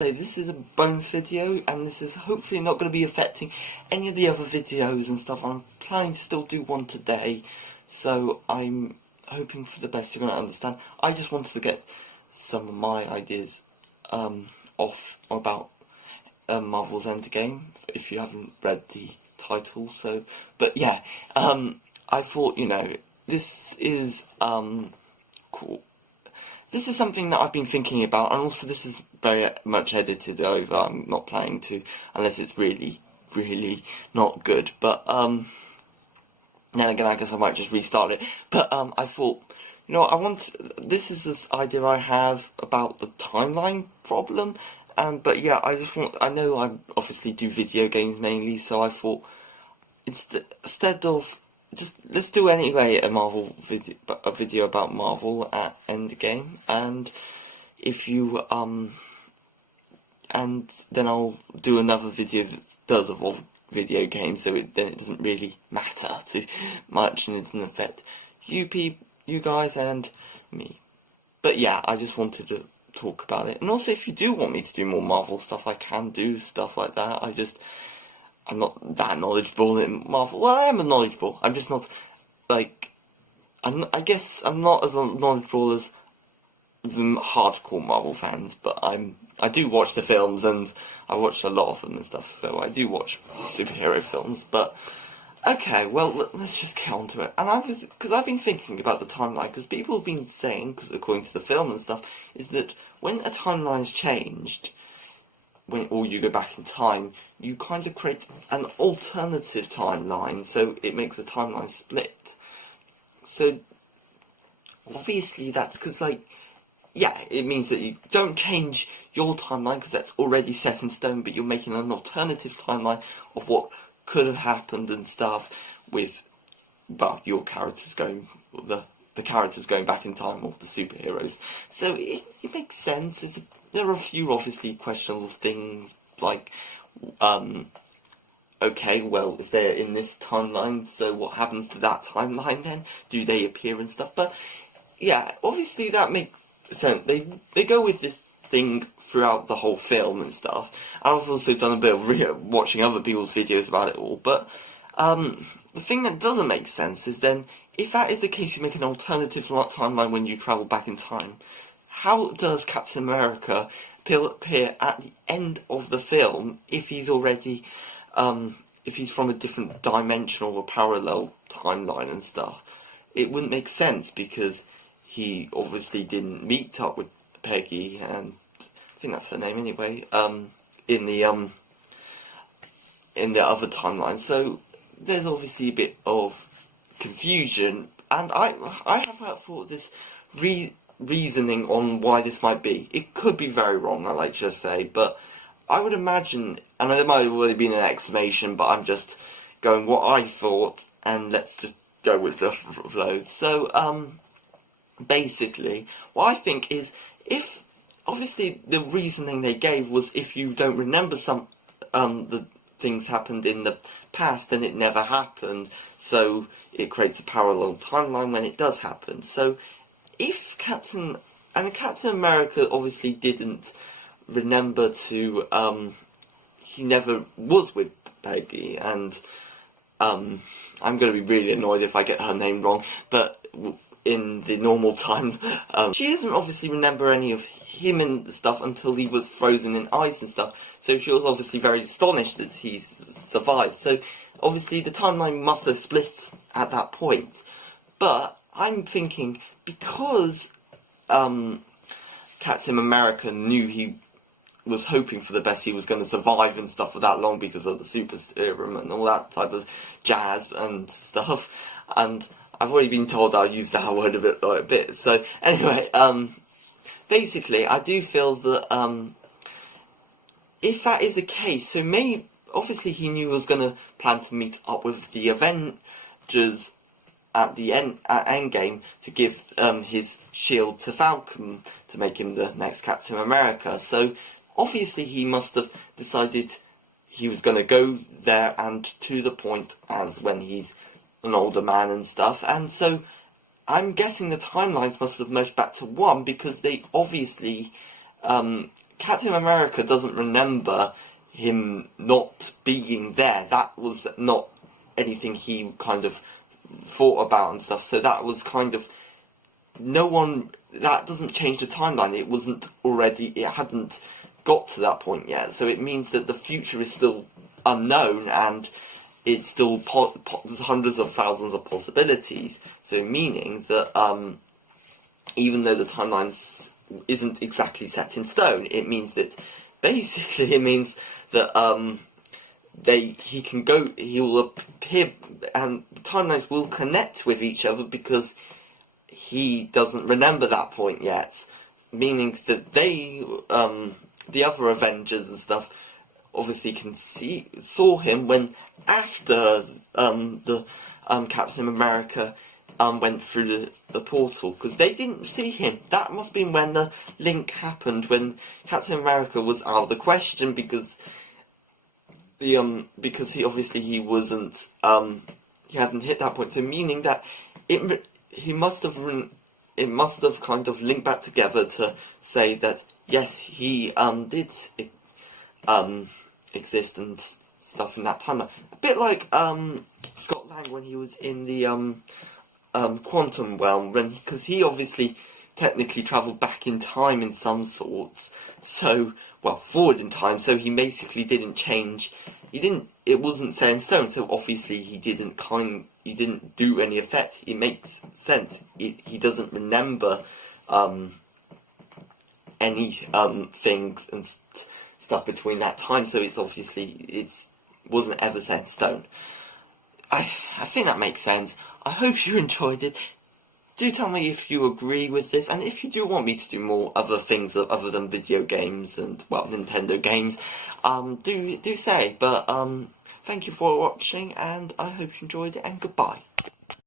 So this is a bonus video, and this is hopefully not going to be affecting any of the other videos and stuff. I'm planning to still do one today, so I'm hoping for the best. You're going to understand. I just wanted to get some of my ideas off about Marvel's Endgame, if you haven't read the title. So, but yeah, I thought, this is cool. This is something that I've been thinking about, and also this is very much edited over. I'm not planning to, unless it's really, really not good. But, then again, I guess I might just restart it. But, I thought, this is this idea I have about the timeline problem. But yeah, I know I obviously do video games mainly, so I thought, instead of let's do anyway a video about Marvel at Endgame, and if you and then I'll do another video that does involve video games, so then it doesn't really matter too much and it doesn't affect you guys and me. But yeah, I just wanted to talk about it, and also if you do want me to do more Marvel stuff, I can do stuff like that. I'm not that knowledgeable in Marvel. Well, I am knowledgeable. I'm just not, I guess I'm not as knowledgeable as the hardcore Marvel fans, but I do watch the films, and I watch a lot of them and stuff, so I do watch superhero films. But, okay, well, let's just get on to it. And because I've been thinking about the timeline, because people have been saying, because according to the film and stuff, is that when a timeline's changed, or you go back in time, you kind of create an alternative timeline, so it makes a timeline split. So, obviously that's because, it means that you don't change your timeline, because that's already set in stone, but you're making an alternative timeline of what could have happened and stuff with, well, your characters going, the characters going back in time, or the superheroes. So, it makes sense. There are a few obviously questionable things, like, okay, well, if they're in this timeline, so what happens to that timeline then? Do they appear and stuff? But, yeah, obviously that makes sense. They go with this thing throughout the whole film and stuff. I've also done a bit of watching other people's videos about it all, but, the thing that doesn't make sense is then, if that is the case, you make an alternative timeline when you travel back in time. How does Captain America appear at the end of the film if he's already, if he's from a different dimensional or parallel timeline and stuff? It wouldn't make sense, because he obviously didn't meet up with Peggy, and I think that's her name anyway, in the other timeline. So there's obviously a bit of confusion, and I have thought this reasoning on why this might be. It could be very wrong, I like to just say, but I would imagine, and there might have already been an explanation, but I'm just going what I thought, and let's just go with the flow. So, basically, what I think is, if, obviously, the reasoning they gave was if you don't remember the things happened in the past, then it never happened, so it creates a parallel timeline when it does happen. So, if Captain America obviously didn't remember to, he never was with Peggy, and, I'm going to be really annoyed if I get her name wrong, but in the normal time, she doesn't obviously remember any of him and stuff until he was frozen in ice and stuff, so she was obviously very astonished that he survived. So, obviously the timeline must have split at that point, but I'm thinking, because Captain America knew he was hoping for the best, he was going to survive and stuff for that long because of the super serum and all that type of jazz and stuff, and I've already been told I'll use that word a bit, so anyway, basically, I do feel that, if that is the case, so obviously he knew he was going to plan to meet up with the Avengers at Endgame to give his shield to Falcon to make him the next Captain America. So obviously he must have decided he was going to go there, and to the point as when he's an older man and stuff. And so I'm guessing the timelines must have merged back to one, because they obviously Captain America doesn't remember him not being there. That was not anything he kind of thought about and stuff. So that was kind of that doesn't change the timeline. It hadn't got to that point yet. So it means that the future is still unknown, and it's still there's hundreds of thousands of possibilities. So meaning that even though the timeline isn't exactly set in stone, it means that basically that he will appear, and the timelines will connect with each other because he doesn't remember that point yet. Meaning that the other Avengers and stuff, obviously saw him when after the Captain America went through the portal, because they didn't see him. That must have been when the link happened, when Captain America was out of the question, because he wasn't he hadn't hit that point. So meaning that it must have kind of linked back together to say that yes, he did exist and stuff in that timeline. A bit like Scott Lang when he was in the quantum realm, because he obviously technically travelled back in time in some sorts, so forward in time. So he basically didn't change. It wasn't set in stone. So obviously he didn't do any effect. It makes sense. He doesn't remember any things and stuff between that time. So it wasn't ever set in stone. I think that makes sense. I hope you enjoyed it. Do tell me if you agree with this, and if you do want me to do more other things other than video games and, Nintendo games, do say. But, thank you for watching, and I hope you enjoyed it, and goodbye.